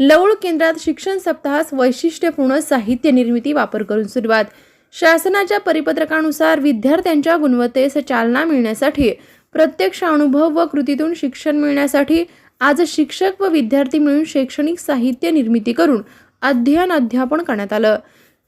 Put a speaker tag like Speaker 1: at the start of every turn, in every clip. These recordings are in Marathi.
Speaker 1: लवळ केंद्रात शिक्षण सप्ताहास वैशिष्ट्यपूर्ण साहित्य निर्मिती वापर करून सुरुवात. शासनाच्या परिपत्रकानुसार विद्यार्थ्यांच्या गुणवत्तेस चालना मिळण्यासाठी प्रत्यक्ष अनुभव व कृतीतून शिक्षण मिळण्यासाठी आज शिक्षक व विद्यार्थी मिळून शैक्षणिक साहित्य निर्मिती करून अध्ययन अध्यापन करण्यात आलं.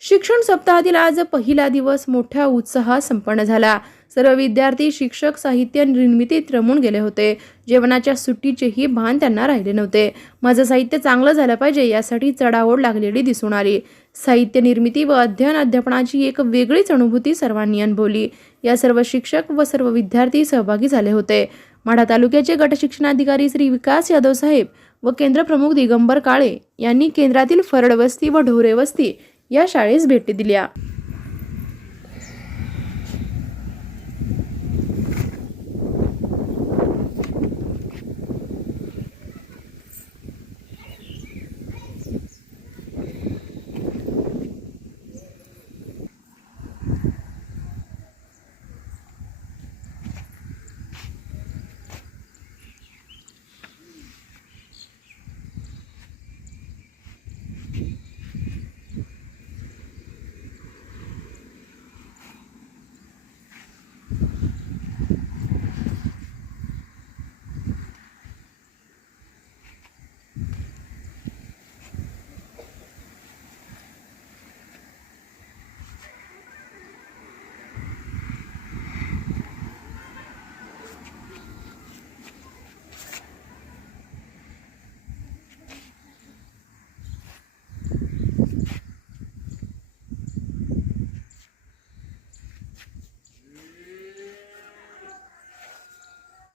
Speaker 1: शिक्षण सप्ताहातील आज पहिला दिवस मोठ्या उत्साहात संपन्न झाला. सर्व विद्यार्थी शिक्षक साहित्य निर्मितीत रमून गेले होते. जेवणाच्या सुट्टीचेही भान त्यांना राहिले नव्हते. माझं साहित्य चांगलं झालं पाहिजे यासाठी चढाओढ लागलेली दिसून आली. साहित्य निर्मिती व अध्ययन अध्यापनाची एक वेगळीच अनुभूती सर्वांनी अनुभवली. या सर्व शिक्षक व सर्व विद्यार्थी सहभागी झाले होते. माढा तालुक्याचे गट शिक्षणाधिकारी श्री विकास यादव साहेब व केंद्रप्रमुख दिगंबर काळे यांनी केंद्रातील फरडवस्ती व ढोरेवस्ती या शाळेस भेटी दिल्या.